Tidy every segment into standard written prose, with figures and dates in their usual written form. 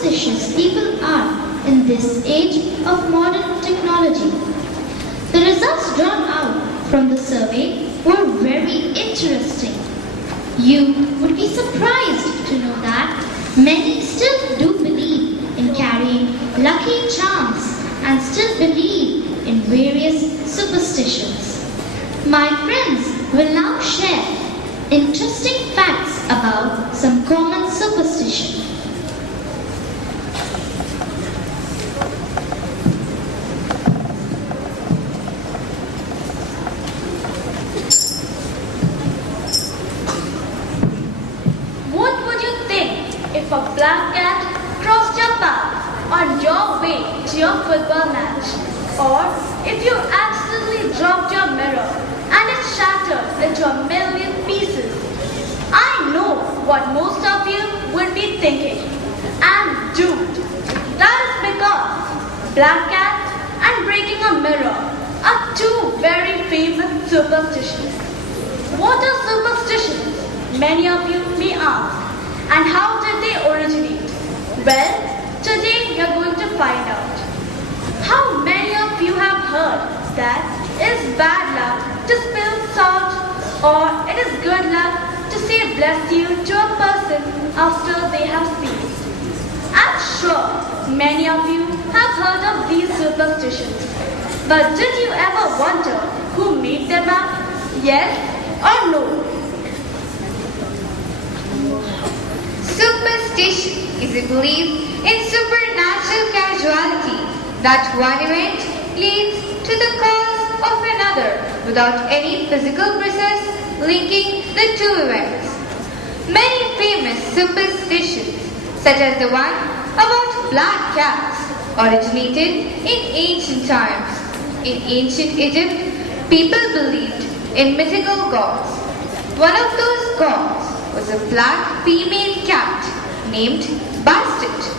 superstitious people are in this age of modern technology. The results drawn out from the survey were very interesting. You would be surprised to know that many still do believe in carrying lucky charms and still believe in various superstitions. My friends will now share interesting facts about some common superstitions. What would you think if a black cat crossed your path on your way to your football match? Or if you accidentally dropped your mirror and it shattered into a million pieces? I know what most of you would be thinking. And dude, that is because black cat and breaking a mirror are two very famous superstitions. What are superstitions? Many of you may ask. And how did they originate? Well, today we are going to find out. How many of you have heard that it is bad luck to spill salt or it is good luck to say bless you to a person after they have sneezed? I'm sure many of you have heard of these superstitions. But did you ever wonder who made them up? Yes or no? Superstition is a belief in supernatural causality that one event leads to the cause of another without any physical process linking the two events. Many famous superstitions, such as the one about black cats, originated in ancient times. In ancient Egypt, people believed in mythical gods. One of those gods was a black female cat named Bastet.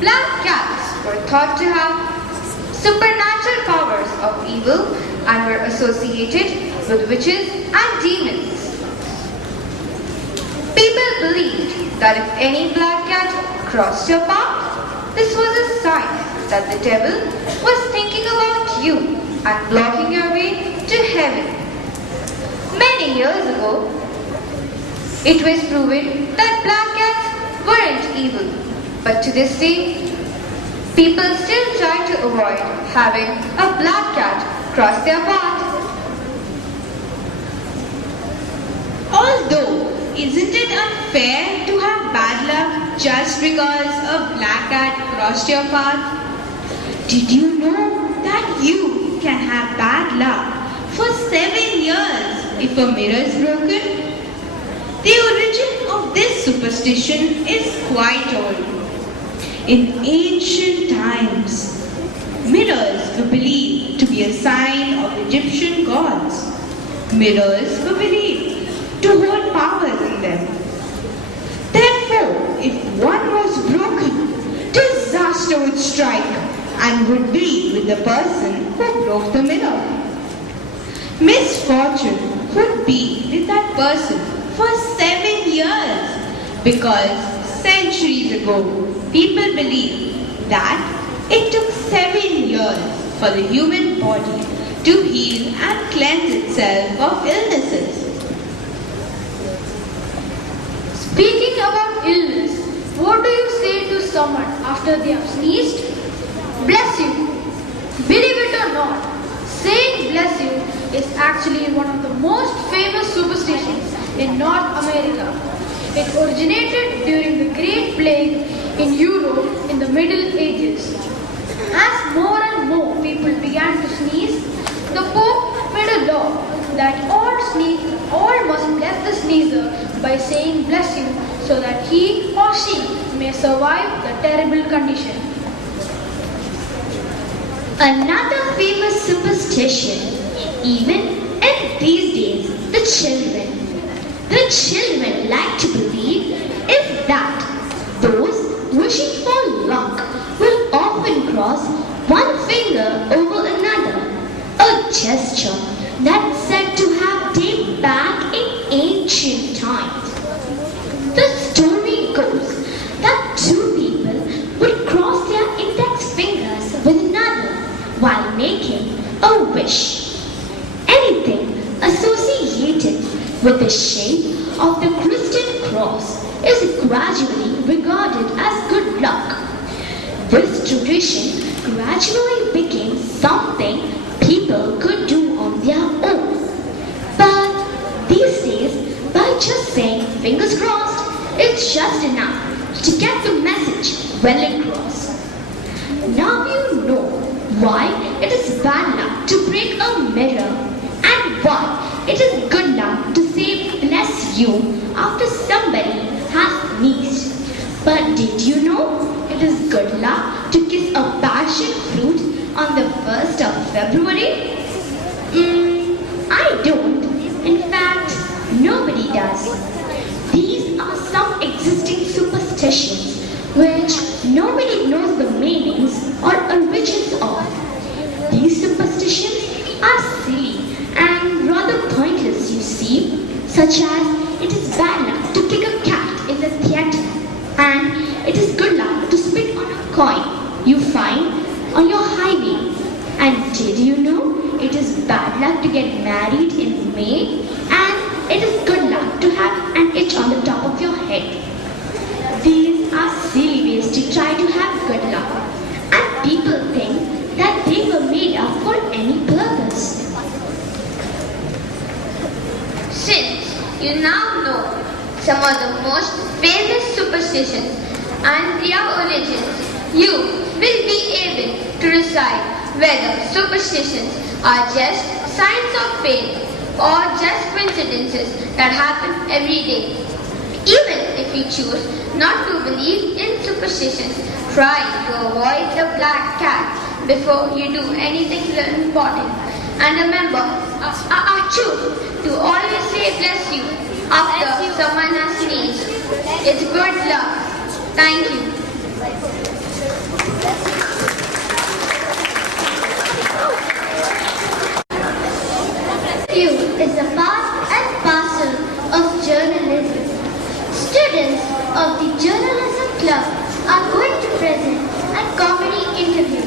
Black cats were thought to have supernatural powers of evil and were associated with witches and demons. People believed that if any black cat crossed your path, this was a sign that the devil was thinking about you and blocking your way to heaven. Many years ago, it was proven that black cats weren't evil, but to this day, people still try to avoid having a black cat cross their path. Although, isn't it unfair to have bad luck just because a black cat crossed your path? Did you know that you can have bad luck for 7 years if a mirror is broken? The origin of this superstition is quite old. In ancient times, mirrors were believed to be a sign of Egyptian gods. Mirrors were believed to hold powers in them. Therefore, if one was broken, disaster would strike and would be with the person who broke the mirror. Misfortune would be with that person for 7 years because centuries ago people believed that it took 7 years for the human body to heal and cleanse itself of illnesses. Speaking about illness, what do you say to someone after they have sneezed? Bless you. Believe it or not, saying bless you is actually one of the most famous superstitions in North America. It originated during the Great Plague in Europe in the Middle Ages. As more and more people began to sneeze, the Pope made a law that all must bless the sneezer by saying bless you so that he or she may survive the terrible condition. Another famous superstition, even in these days, the children. The children like to believe is that those wishing for luck will often cross one finger over another, a gesture that's said to have dated back in ancient times. The story goes that two people with the shape of the Christian cross is gradually regarded as good luck. This tradition gradually became something people could do on their own. But these days, by just saying fingers crossed, it's just enough to get the message well across. Now you know why it is bad luck to break a mirror and why it is good luck to say bless you after somebody has sneezed. But did you know it is good luck to kiss a passion fruit on the 1st of February? I don't. In fact, nobody does. These are some existing superstitions which nobody knows the meanings or origins of. These superstitions are silly and rather pointless, you see, such as it is bad luck to kick a cat in the theatre and it is good luck to spit on a coin you find on your highway. And did you know it is bad luck to get married in May and it is good luck to have an itch on the top of your head. These are silly ways to try to have good luck, and people think that they were made up for any purpose. Since you now know some of the most famous superstitions and their origins, you will be able to decide whether superstitions are just signs of faith or just coincidences that happen every day. Even if you choose not to believe in superstitions, try to avoid the black cat before you do anything important. And remember, choose to always say bless you after someone has sneezed. It's good luck. Thank you. You is a part and parcel of journalism. Students of the Journalism Club are going to present a comedy interview.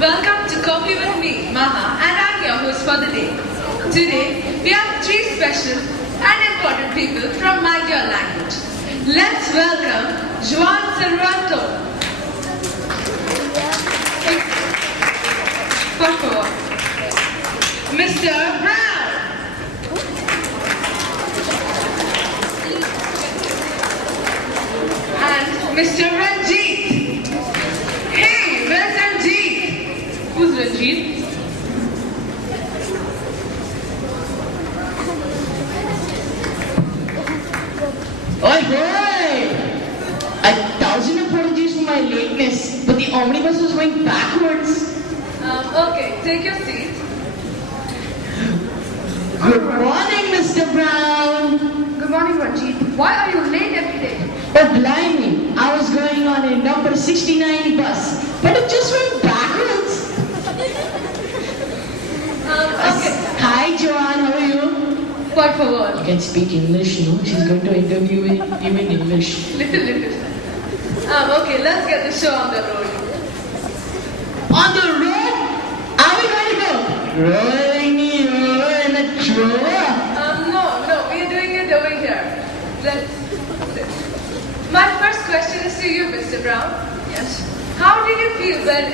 Welcome to Coffee with me, Maha, and I'm your host for the day. Today, we have three special and important people from my dear language. Let's welcome Juan Cervanto. Por favor. Mr. Brown. And Mr. Ranjit. Hey, where's Ranjit? Who's Ranjit? Oi, boy! 1,000 apologies for my lateness, but the omnibus was going backwards. Okay, take your seat. Good morning, Mr. Brown. Good morning, Ranjit. Why are you late every day? Oh, blimey, I was going on a number 69 bus, but it just went backwards. Okay. Hi, Joanne, how are you? Por favor. You can speak English, you know. She's going to interview you in English. Little. Okay, let's get the show on the road. On the road? Are we going to go? Rolling in a trailer. No, we're doing it over here. Let's sit. My first question is to you, Mr. Brown. Yes. How did you feel when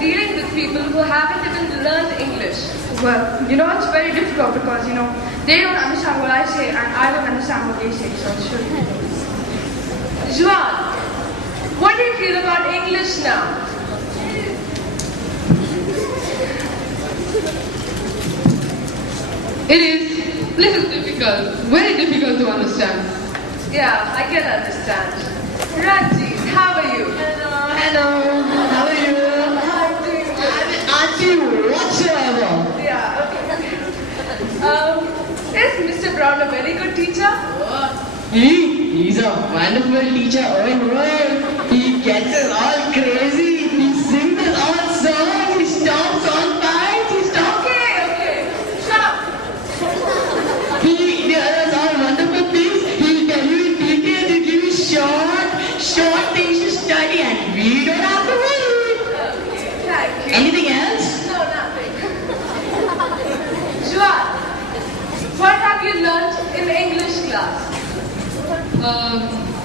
dealing with people who haven't even learned English? Well, it's very difficult because, they don't understand what I say and I don't understand what they say, so it's really Juan, what do you feel about English now? It is little difficult, very difficult to understand. Yeah, I can understand. Ranjit, how are you? a wonderful teacher. Oh, he gets us all crazy. He sings us all songs. He stomps on fights. He stomps. Okay. Shut up. He does us all wonderful things. He'll tell you in detail. He'll give you short things to study, and we don't have to worry. Thank you. Anything else? No, nothing. Juan, what have you learned in the English class?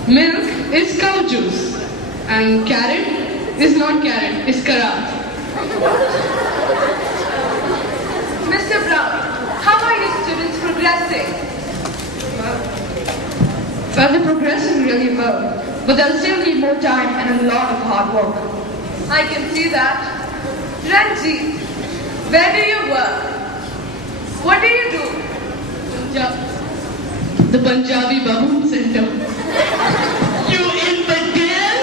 Milk is cow juice. And carrot is not carrot, it's carrot. Mr. Brown, how are your students progressing? Well, they're progressing really well, but they'll still need more time and a lot of hard work. I can see that. Ranjit, where do you work? What do you do? The Punjabi Baboon Center. You infidel!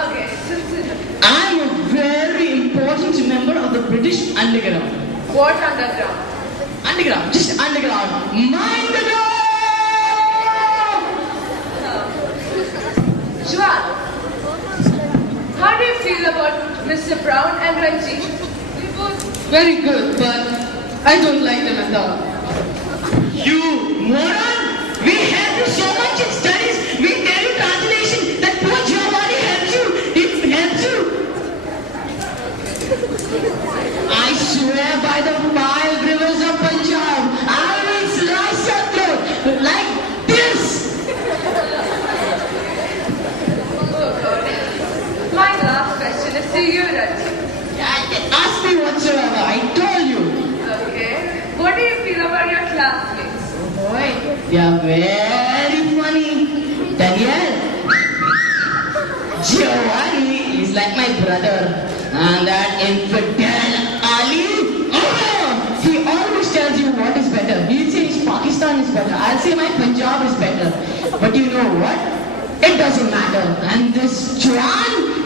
Okay. I'm a very important member of the British Underground. What underground? Underground, just underground. Mind the door! Juan, how do you feel about Mr. Brown and Ranjit? Very good, but I don't like them at all. You moron! We help you so much in studies. We tell you translation. That poor Giovanni helps you. It helps you. I swear by the 5 rivers of Punjab, I will slice your throat like this. Oh God. My last question is to you, Ranjit. Ask me whatsoever. I told you. Okay. What do you feel about your classmates? Boy, they are very funny. Daniel, Giovanni is like my brother. And that infidel Ali, he always tells you what is better. He'll say his Pakistan is better. I'll say my Punjab is better. But you know what? It doesn't matter. And this Juan,